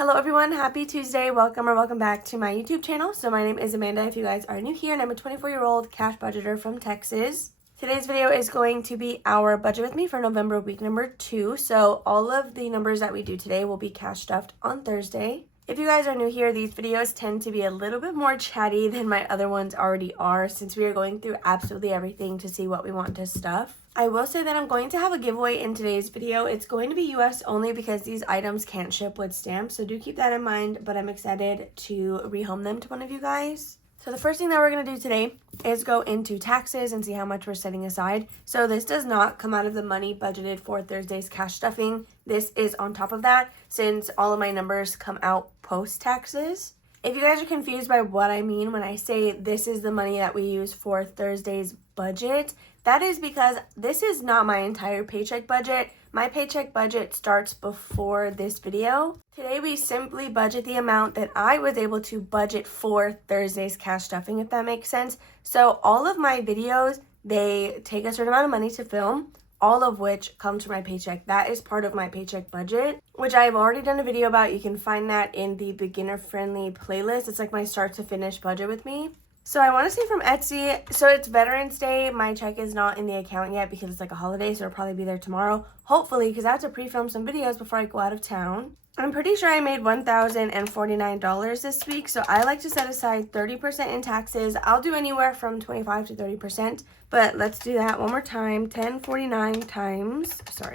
Hello everyone, happy Tuesday. Welcome back to my YouTube channel. So my name is Amanda if you guys are new here, and I'm a 24-year-old cash budgeter from Texas. Today's video is going to be our budget with me for November week number 2. So all of the numbers that we do today will be cash stuffed on Thursday. If you guys are new here, these videos tend to be a little bit more chatty than my other ones already are, since we are going through absolutely everything to see what we want to stuff. I will say that I'm going to have a giveaway in today's video. It's going to be US only because these items can't ship with stamps, so do keep that in mind, but I'm excited to rehome them to one of you guys. So the first thing that we're going to do today is go into taxes and see how much we're setting aside. So this does not come out of the money budgeted for Thursday's cash stuffing. This is on top of that, since all of my numbers come out post-taxes. If you guys are confused by what I mean when I say this is the money that we use for Thursday's budget, that is because this is not my entire paycheck budget. My paycheck budget starts before this video. Today we simply budget the amount that I was able to budget for Thursday's cash stuffing, if that makes sense. So all of my videos, they take a certain amount of money to film, all of which comes from my paycheck. That is part of my paycheck budget, which I've already done a video about. You can find that in the beginner friendly playlist. It's like my start to finish budget with me. So I want to say from Etsy, so it's Veterans Day. My check is not in the account yet because it's like a holiday, so it'll probably be there tomorrow. Hopefully, because I have to pre-film some videos before I go out of town. I'm pretty sure I made $1,049 this week, so I like to set aside 30% in taxes. I'll do anywhere from 25 to 30%, but let's do that one more time. 1049 times, So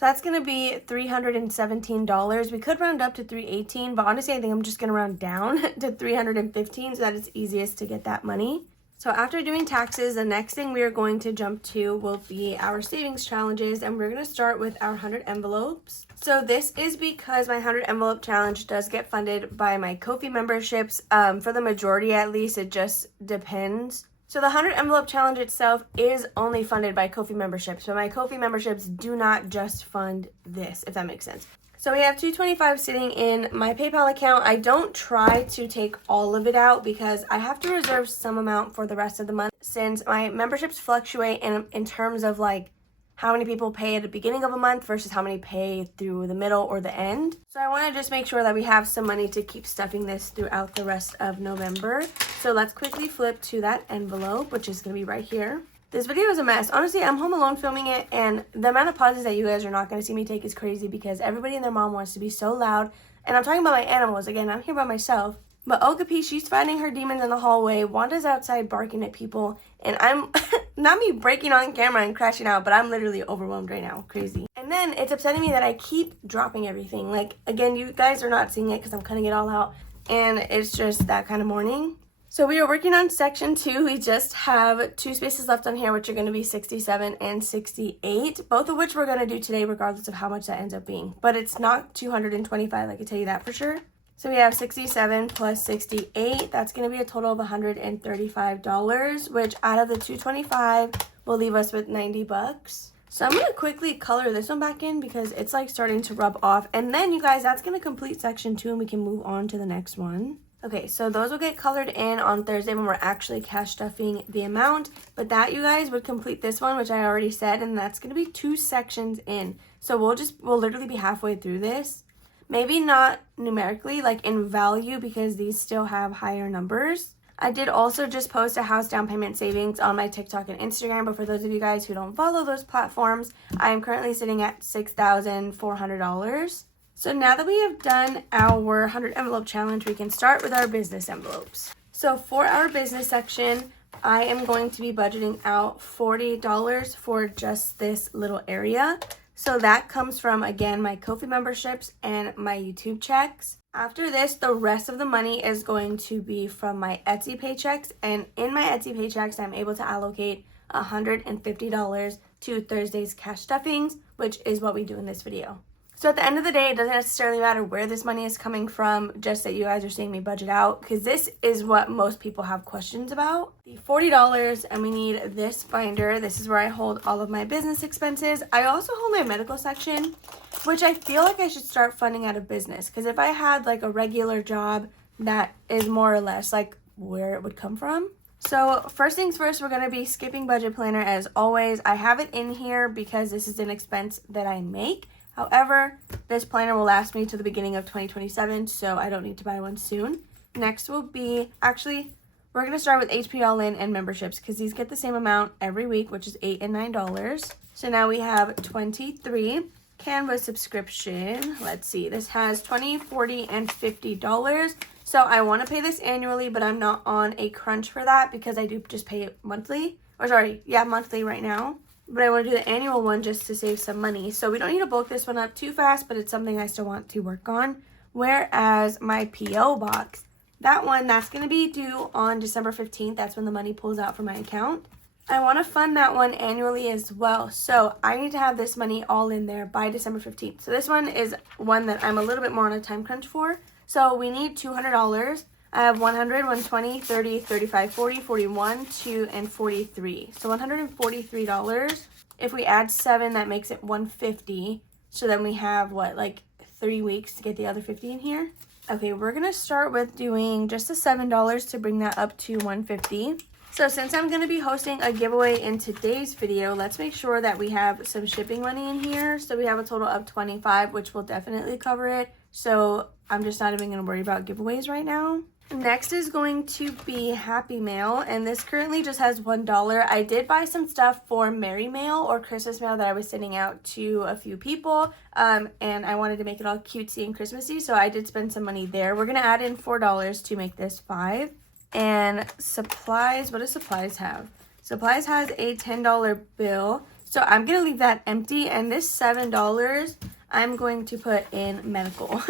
that's going to be $317. We could round up to $318, but honestly, I think I'm just going to round down to $315 so that it's easiest to get that money. So after doing taxes, the next thing we are going to jump to will be our savings challenges, and we're going to start with our 100 envelopes. So this is because my 100 envelope challenge does get funded by my Ko-fi memberships. For the majority at least, it just depends. So the 100 envelope challenge itself is only funded by Ko-fi memberships, but my Ko-fi memberships do not just fund this, if that makes sense. So we have $225 sitting in my PayPal account. I don't try to take all of it out because I have to reserve some amount for the rest of the month, since my memberships fluctuate in terms of like how many people pay at the beginning of a month versus how many pay through the middle or the end. So I want to just make sure that we have some money to keep stuffing this throughout the rest of November. So let's quickly flip to that envelope, which is going to be right here. This video is a mess. Honestly, I'm home alone filming it, and the amount of pauses that you guys are not going to see me take is crazy because everybody and their mom wants to be so loud. And I'm talking about my animals. Again, I'm here by myself. But Okapi, she's fighting her demons in the hallway. Wanda's outside barking at people. And I'm, not me breaking on camera and crashing out, but I'm literally overwhelmed right now. Crazy. And then it's upsetting me that I keep dropping everything. Like, again, you guys are not seeing it because I'm cutting it all out. And it's just that kind of morning. So we are working on section 2. We just have 2 spaces left on here, which are going to be 67 and 68, both of which we're going to do today regardless of how much that ends up being. But it's not 225, I can tell you that for sure. So we have 67 plus 68. That's going to be a total of $135, which out of the 225 will leave us with 90 bucks. So I'm going to quickly color this one back in because it's like starting to rub off. And then you guys, that's going to complete section 2 and we can move on to the next one. Okay, so those will get colored in on Thursday when we're actually cash stuffing the amount. But that, you guys, would complete this one, which I already said, and that's going to be 2 sections in. So we'll literally be halfway through this. Maybe not numerically, like in value, because these still have higher numbers. I did also just post a house down payment savings on my TikTok and Instagram, but for those of you guys who don't follow those platforms, I am currently sitting at $6,400. So now that we have done our 100 envelope challenge, we can start with our business envelopes. So for our business section, I am going to be budgeting out $40 for just this little area. So that comes from, again, my Ko-fi memberships and my YouTube checks. After this, the rest of the money is going to be from my Etsy paychecks. And in my Etsy paychecks, I'm able to allocate $150 to Thursday's cash stuffings, which is what we do in this video. So at the end of the day, it doesn't necessarily matter where this money is coming from, just that you guys are seeing me budget out, because this is what most people have questions about. The $40, and we need this binder. This is where I hold all of my business expenses. I also hold my medical section, which I feel like I should start funding out of business, because if I had like a regular job, that is more or less like where it would come from. So first things first, we're going to be skipping budget planner as always. I have it in here because this is an expense that I make. However, this planner will last me to the beginning of 2027, so I don't need to buy one soon. Next will be, actually, we're going to start with HP All-In and memberships because these get the same amount every week, which is $8 and $9. So now we have 23. Canva subscription. Let's see. This has $20, $40, and $50. So I want to pay this annually, but I'm not on a crunch for that because I do just pay it monthly. Or sorry, yeah, monthly right now. But I want to do the annual one just to save some money. So we don't need to bulk this one up too fast, but it's something I still want to work on. Whereas my PO box, that one, that's going to be due on December 15th. That's when the money pulls out from my account. I want to fund that one annually as well. So I need to have this money all in there by December 15th. So this one is one that I'm a little bit more on a time crunch for. So we need $200. I have 100, 120, 30, 35, 40, 41, 2, and 43. So $143. If we add 7, that makes it $150. So then we have, what, like 3 weeks to get the other 50 in here? Okay, we're going to start with doing just the $7 to bring that up to $150. So since I'm going to be hosting a giveaway in today's video, let's make sure that we have some shipping money in here. So we have a total of $25, which will definitely cover it. So I'm just not even going to worry about giveaways right now. Next is going to be Happy Mail, and this currently just has $1. I did buy some stuff for Merry Mail or Christmas Mail that I was sending out to a few people, and I wanted to make it all cutesy and Christmassy, so I did spend some money there. We're going to add in $4 to make this $5. And supplies, what does supplies have? Supplies has a $10 bill, so I'm going to leave that empty, and this $7 I'm going to put in medical.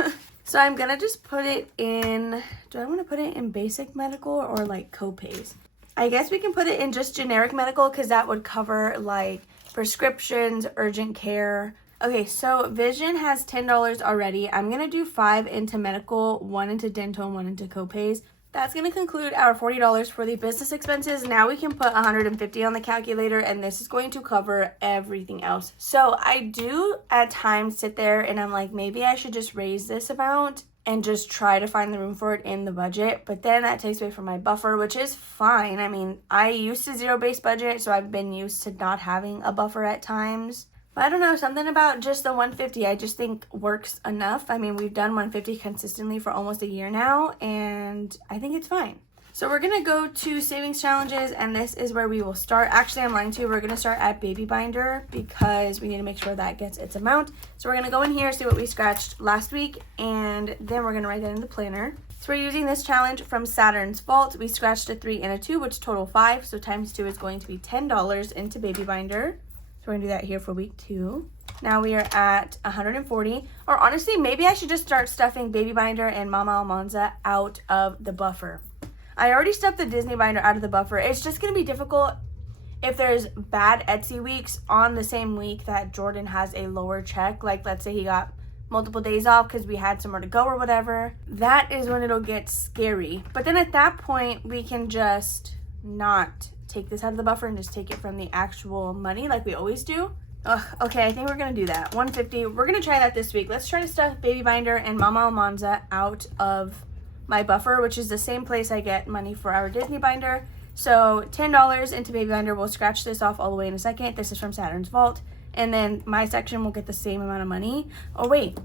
So I'm going to just put it in, do I want to put it in basic medical or like copays? I guess we can put it in just generic medical because that would cover like prescriptions, urgent care. Okay, so vision has $10 already. I'm going to do 5 into medical, 1 into dental, and 1 into copays. That's going to conclude our $40 for the business expenses. Now we can put $150 on the calculator, and this is going to cover everything else. So I do at times sit there and I'm like, maybe I should just raise this amount and just try to find the room for it in the budget. But then that takes away from my buffer, which is fine. I mean, I used to zero-based budget, so I've been used to not having a buffer at times. I don't know, something about just the 150 I just think works enough. I mean, we've done 150 consistently for almost a year now, and I think it's fine. So we're going to go to savings challenges, and this is where we will start. Actually, I'm lying to you. We're going to start at baby binder because we need to make sure that gets its amount. So we're going to go in here, see what we scratched last week, and then we're going to write that in the planner. So we're using this challenge from Saturn's Vault. We scratched a 3 and a 2, which total 5. So times 2 is going to be $10 into baby binder. We're going to do that here for week 2. Now we are at 140. Or honestly, maybe I should just start stuffing baby binder and Mama Almanza out of the buffer. I already stuffed the Disney binder out of the buffer. It's just going to be difficult if there's bad Etsy weeks on the same week that Jordan has a lower check. Like, let's say he got multiple days off because we had somewhere to go or whatever. That is when it'll get scary. But then at that point, we can just not take this out of the buffer and just take it from the actual money like we always do. Ugh, okay, I think we're gonna do that. 150. We're gonna try that this week. Let's try to stuff baby binder and Mama Almanza out of my buffer, which is the same place I get money for our Disney binder. So $10 into baby binder. We'll scratch this off all the way in a second. This is from Saturn's Vault, and then my section will get the same amount of money. Oh wait,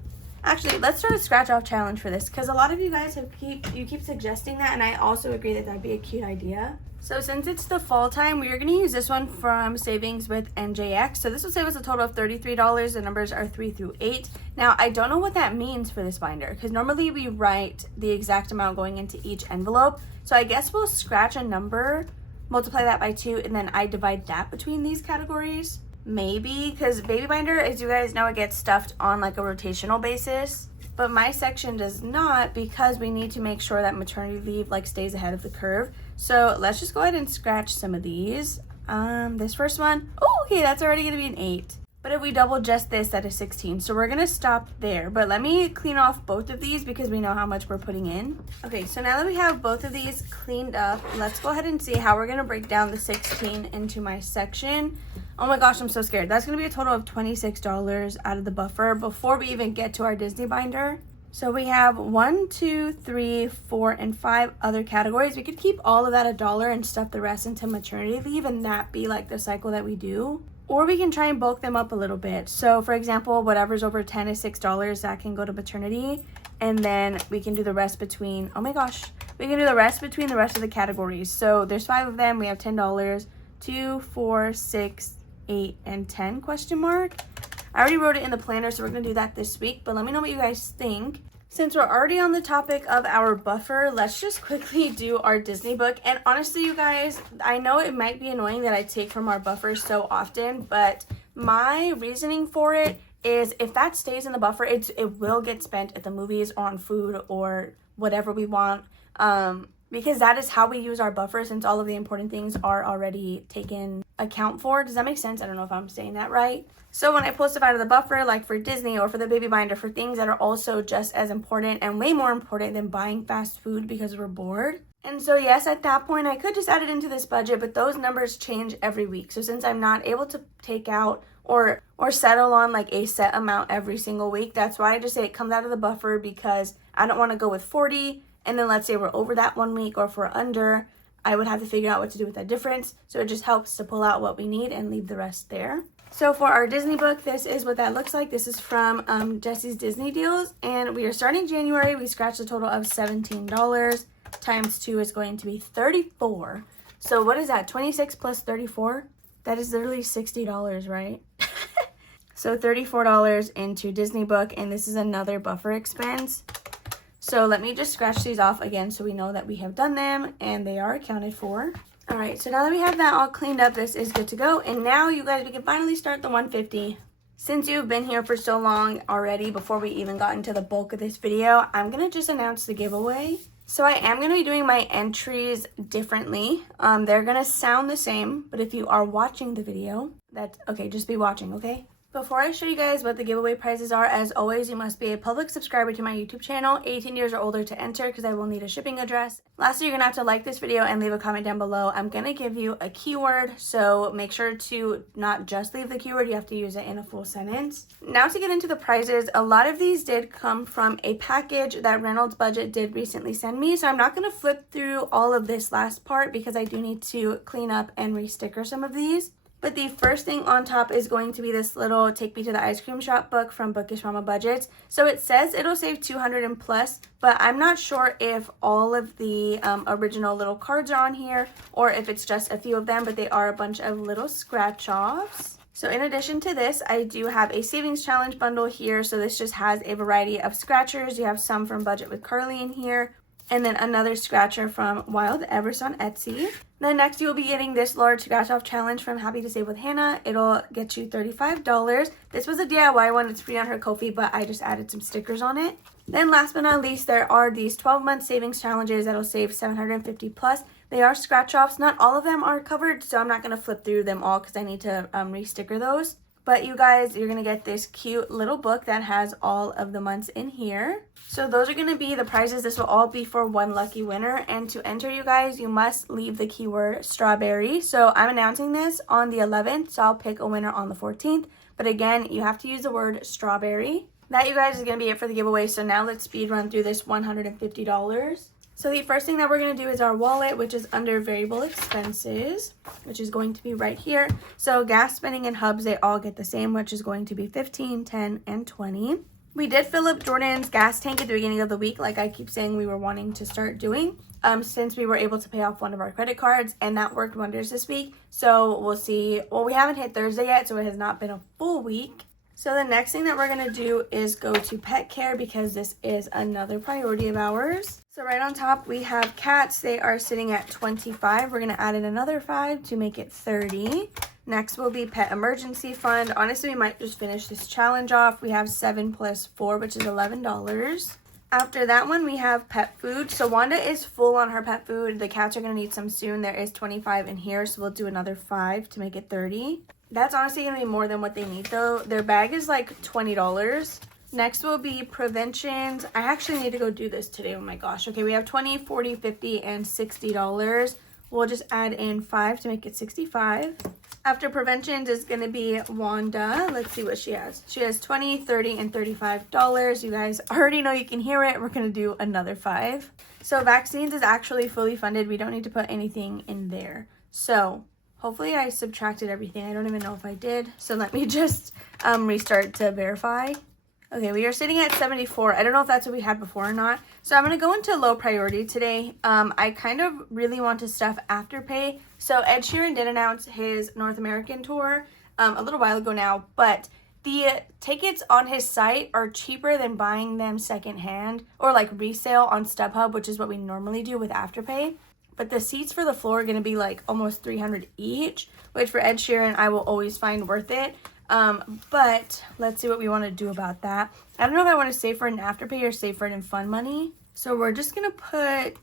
actually, let's start a scratch off challenge for this because a lot of you guys keep suggesting that, and I also agree that that'd be a cute idea. So since it's the fall time, we are going to use this one from Savings with NJX. So this will save us a total of $33. The numbers are 3 through 8. Now, I don't know what that means for this binder because normally we write the exact amount going into each envelope. So I guess we'll scratch a number, multiply that by 2, and then I divide that between these categories. Maybe, because baby binder, as you guys know, it gets stuffed on like a rotational basis. But my section does not because we need to make sure that maternity leave like stays ahead of the curve. So let's just go ahead and scratch some of these. This first one, oh, okay, that's already gonna be an 8. But if we double just this, that is 16. So we're gonna stop there. But let me clean off both of these because we know how much we're putting in. Okay, so now that we have both of these cleaned up, let's go ahead and see how we're gonna break down the 16 into my section. Oh my gosh, I'm so scared. That's gonna be a total of $26 out of the buffer before we even get to our Disney binder. So we have 1, 2, 3, 4, and 5 other categories. We could keep all of that $1 and stuff the rest into maternity leave and that be like the cycle that we do. Or we can try and bulk them up a little bit. So for example, whatever's over 10 is $6, that can go to maternity. And then we can do the rest between, oh my gosh, we can do the rest between the rest of the categories. So there's 5 of them. We have $10, 2, 4, 6, 8, and 10 question mark. I already wrote it in the planner, so we're gonna do that this week, but let me know what you guys think. Since we're already on the topic of our buffer, let's just quickly do our Disney book. And honestly, you guys, I know it might be annoying that I take from our buffer so often, but my reasoning for it is if that stays in the buffer, it will get spent at the movies, on food, or whatever we want. Because that is how we use our buffer, since all of the important things are already taken account for. Does that make sense? I don't know if I'm saying that right. So when I pull stuff out of the buffer, like for Disney or for the baby binder, for things that are also just as important and way more important than buying fast food because we're bored. And so yes, at that point, I could just add it into this budget, but those numbers change every week. So since I'm not able to take out or settle on like a set amount every single week, that's why I just say it comes out of the buffer, because I don't want to go with 40. And then let's say we're over that 1 week, or if we're under, I would have to figure out what to do with that difference. So it just helps to pull out what we need and leave the rest there. So for our Disney book, this is what that looks like. This is from Jesse's Disney Deals. And we are starting January. We scratched a total of $17. Times 2 is going to be 34. So what is that? 26 plus 34? That is literally $60, right? So $34 into Disney book. And this is another buffer expense. So let me just scratch these off again so we know that we have done them and they are accounted for. All right, so now that we have that all cleaned up, this is good to go. And now, you guys, we can finally start the 150. Since you've been here for so long already, before we even got into the bulk of this video, I'm going to just announce the giveaway. So I am going to be doing my entries differently. They're going to sound the same, but if you are watching the video, that's okay, just be watching, okay? Before I show you guys what the giveaway prizes are, as always, you must be a public subscriber to my YouTube channel, 18 years or older to enter, because I will need a shipping address. Lastly, you're going to have to like this video and leave a comment down below. I'm going to give you a keyword, so make sure to not just leave the keyword, you have to use it in a full sentence. Now to get into the prizes, a lot of these did come from a package that Reynolds Budget did recently send me, so I'm not going to flip through all of this last part because I do need to clean up and re-sticker some of these. But the first thing on top is going to be this little Take Me to the Ice Cream Shop book from Bookish Mama Budgets. So it says it'll save $200 and plus, but I'm not sure if all of the original little cards are on here or if it's just a few of them, but they are a bunch of little scratch offs. So in addition to this, I do have a savings challenge bundle here. So this just has a variety of scratchers. You have some from Budget with Carly in here, and then another scratcher from Wild Everest on Etsy. Then next you'll be getting this large scratch off challenge from Happy to Save with Hannah. It'll get you $35. This was a DIY one. It's free on her Ko-fi, but I just added some stickers on it. Then last but not least, there are these 12-month savings challenges that'll save $750 plus. They are scratch offs. Not all of them are covered, so I'm not going to flip through them all because I need to re-sticker those. But you guys, you're going to get this cute little book that has all of the months in here. So those are going to be the prizes. This will all be for one lucky winner. And to enter, you guys, you must leave the keyword strawberry. So I'm announcing this on the 11th, so I'll pick a winner on the 14th. But again, you have to use the word strawberry. That, you guys, is going to be it for the giveaway. So now let's speed run through this $150. So the first thing that we're going to do is our wallet, which is under variable expenses, which is going to be right here. So gas spending and hubs, they all get the same, which is going to be 15, 10, and 20. We did fill up Jordan's gas tank at the beginning of the week, like I keep saying we were wanting to start doing, since we were able to pay off one of our credit cards, and that worked wonders this week. So we'll see. Well, we haven't hit Thursday yet, so it has not been a full week. So the next thing that we're going to do is go to pet care because this is another priority of ours. So right on top, we have cats. They are sitting at 25. We're going to add in another 5 to make it 30. Next will be pet emergency fund. Honestly, we might just finish this challenge off. We have 7 plus 4, which is $11. After that one, we have pet food. So Wanda is full on her pet food. The cats are going to need some soon. There is 25 in here, so we'll do another 5 to make it 30. That's honestly going to be more than what they need, though. Their bag is like $20. Next will be preventions. I actually need to go do this today. Oh my gosh. Okay, we have 20, 40, 50, and $60. We'll just add in 5 to make it 65. After preventions is going to be Wanda. Let's see what she has. She has 20, 30, and $35. You guys already know, you can hear it. We're going to do another 5. So vaccines is actually fully funded. We don't need to put anything in there. So Hopefully I subtracted everything. I don't even know if I did. So let me just restart to verify. Okay, we are sitting at 74. I don't know if that's what we had before or not. So I'm going to go into low priority today. I kind of really want to stuff Afterpay. So Ed Sheeran did announce his North American tour a little while ago now, but the tickets on his site are cheaper than buying them secondhand or like resale on StubHub, which is what we normally do with Afterpay. But the seats for the floor are going to be like almost $300 each, which for Ed Sheeran, I will always find worth it. But let's see what we want to do about that. I don't know if I want to save for it in Afterpay or save for it in fun money. So we're just going to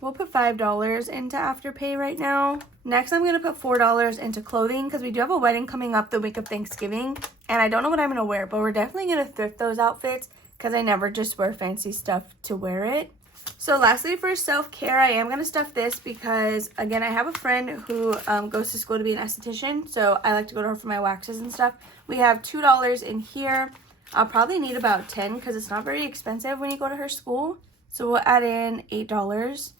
we'll put $5 into Afterpay right now. Next, I'm going to put $4 into clothing because we do have a wedding coming up the week of Thanksgiving. And I don't know what I'm going to wear, but we're definitely going to thrift those outfits because I never just wear fancy stuff to wear it. So lastly, for self-care, I am going to stuff this because, again, I have a friend who goes to school to be an esthetician. So I like to go to her for my waxes and stuff. We have $2 in here. I'll probably need about 10 because it's not very expensive when you go to her school. So we'll add in $8.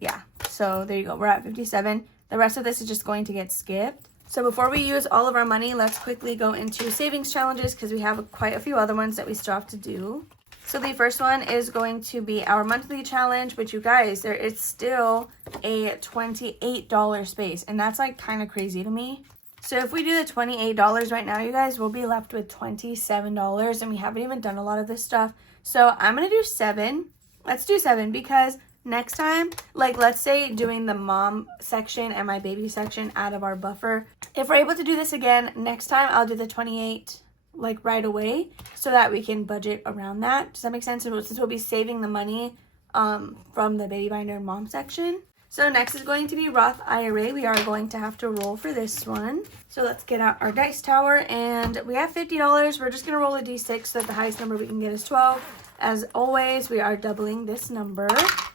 Yeah, so there you go. We're at 57. The rest of this is just going to get skipped. So before we use all of our money, let's quickly go into savings challenges because we have quite a few other ones that we still have to do. So the first one is going to be our monthly challenge, which you guys, there is still a $28 space, and that's like kind of crazy to me. So if we do the $28 right now, you guys, we'll be left with $27, and we haven't even done a lot of this stuff. So I'm going to do 7. Let's do 7 because next time, like let's say doing the mom section and my baby section out of our buffer, if we're able to do this again, next time I'll do the 28 like right away so that we can budget around that. Does that make sense? Since we'll be saving the money from the baby binder and mom section. So next is going to be Roth IRA. We are going to have to roll for this one. So let's get out our dice tower, and we have $50. We're just going to roll a d6 so that the highest number we can get is 12. As always, we are doubling this number.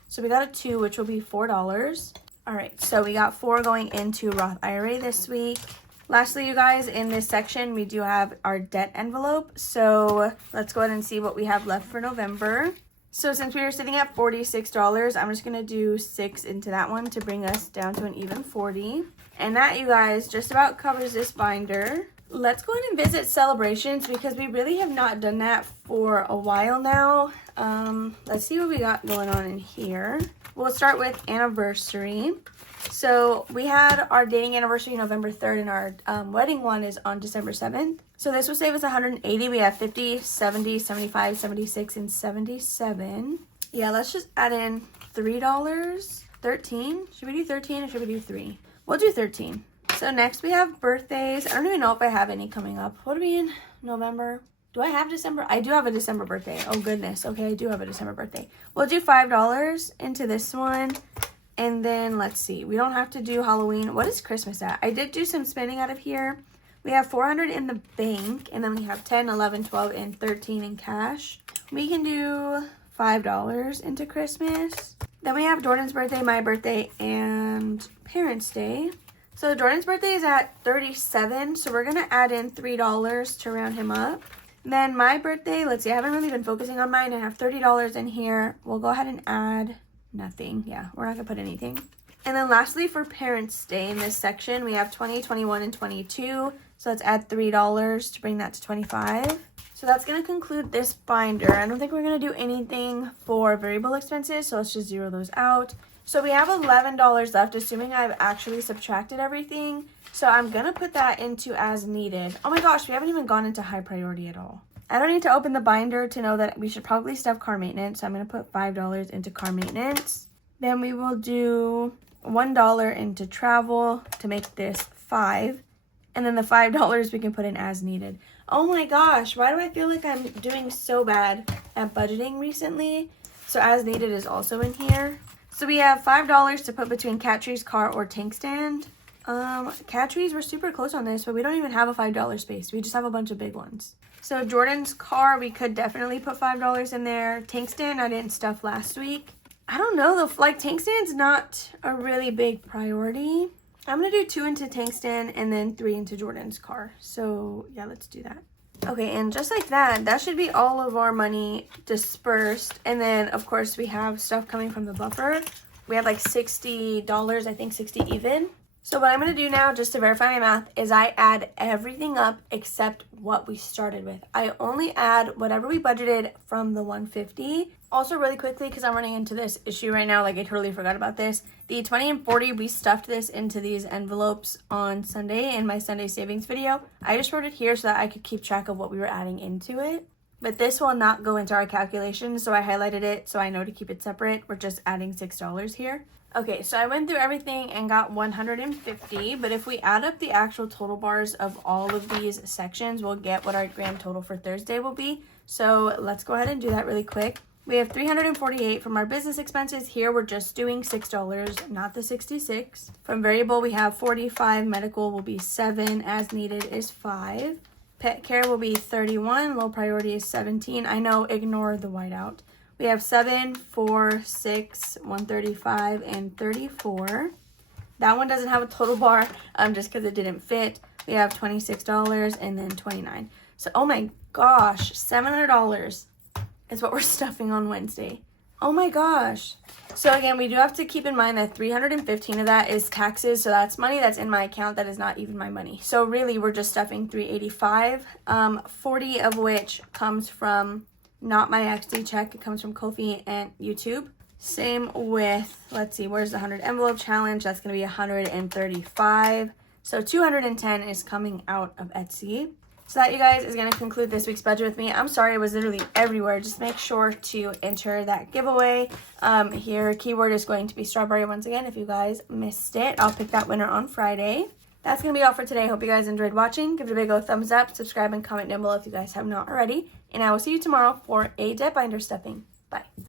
So we got a 2, which will be $4. All right, so we got 4 going into Roth IRA this week. Lastly, you guys, in this section, we do have our debt envelope. So let's go ahead and see what we have left for November. So since we are sitting at $46, I'm just going to do 6 into that one to bring us down to an even 40. And that, you guys, just about covers this binder. Let's go ahead and visit celebrations because we really have not done that for a while now. Let's see what we got going on in here. We'll start with anniversary. So we had our dating anniversary November 3rd and our wedding one is on December 7th. So this will save us $180. We have 50, 70, 75, 76, and 77. Yeah, let's just add in $3. 13? Should we do 13 or should we do 3? We'll do 13. So next we have birthdays. I don't even know if I have any coming up. What are we in? November? Do I have December? I do have a December birthday. Oh goodness. Okay, I do have a December birthday. We'll do $5 into this one. And then let's see. We don't have to do Halloween. What is Christmas at? I did do some spending out of here. We have $400 in the bank. And then we have 10, 11, 12, and 13 in cash. We can do $5 into Christmas. Then we have Jordan's birthday, my birthday, and Parents' Day. So Jordan's birthday is at 37, so we're going to add in $3 to round him up. Then my birthday, let's see, I haven't really been focusing on mine. I have $30 in here. We'll go ahead and add nothing. Yeah, we're not going to put anything. And then lastly, for Parents' Day in this section, we have 20, 21, and 22. So let's add $3 to bring that to 25. So that's going to conclude this binder. I don't think we're going to do anything for variable expenses, so let's just zero those out. So we have $11 left, assuming I've actually subtracted everything. So I'm going to put that into as needed. Oh my gosh, we haven't even gone into high priority at all. I don't need to open the binder to know that we should probably stuff car maintenance. So I'm going to put $5 into car maintenance. Then we will do $1 into travel to make this 5. And then the $5 we can put in as needed. Oh my gosh, why do I feel like I'm doing so bad at budgeting recently? So as needed is also in here. So we have $5 to put between cat trees, car, or tank stand. Cat trees, we're super close on this, but we don't even have a $5 space. We just have a bunch of big ones. So Jordan's car, we could definitely put $5 in there. Tank stand, I didn't stuff last week. I don't know, like tank stand's not a really big priority. I'm going to do 2 into tank stand and then 3 into Jordan's car. So yeah, let's do that. Okay, and just like that, that should be all of our money dispersed. And then, of course, we have stuff coming from the buffer. We have like $60, I think 60 even. So what I'm going to do now, just to verify my math, is I add everything up except what we started with. I only add whatever we budgeted from the 150. Also, really quickly, because I'm running into this issue right now, like I totally forgot about this. The 20 and 40, we stuffed this into these envelopes on Sunday in my Sunday savings video. I just wrote it here so that I could keep track of what we were adding into it. But this will not go into our calculation, so I highlighted it so I know to keep it separate. We're just adding $6 here. Okay, so I went through everything and got 150, but if we add up the actual total bars of all of these sections, we'll get what our grand total for Thursday will be. So let's go ahead and do that really quick. We have 348 from our business expenses. Here we're just doing $6, not the 66. From variable we have 45, medical will be 7, as needed is 5. Pet care will be 31, low priority is 17. I know, ignore the whiteout. We have 7, 4, 6, 135, and 34. That one doesn't have a total bar just because it didn't fit. We have $26 and then 29. So, oh my gosh, $700 is what we're stuffing on Wednesday. Oh my gosh. So again, we do have to keep in mind that 315 of that is taxes. So that's money that's in my account that is not even my money. So really, we're just stuffing 385, 40 of which comes from not my XD check. It comes from Ko-fi and YouTube. Same with, let's see, where's the 100 envelope challenge? That's going to be 135. So 210 is coming out of Etsy. So that, you guys, is going to conclude this week's budget with me. I'm sorry it was literally everywhere. Just make sure to enter that giveaway. Here, keyword is going to be strawberry once again. If you guys missed it, I'll pick that winner on Friday. That's going to be all for today. Hope you guys enjoyed watching. Give it a big old thumbs up, subscribe, and comment down below if you guys have not already. And I will see you tomorrow for a debt binder stuffing. Bye.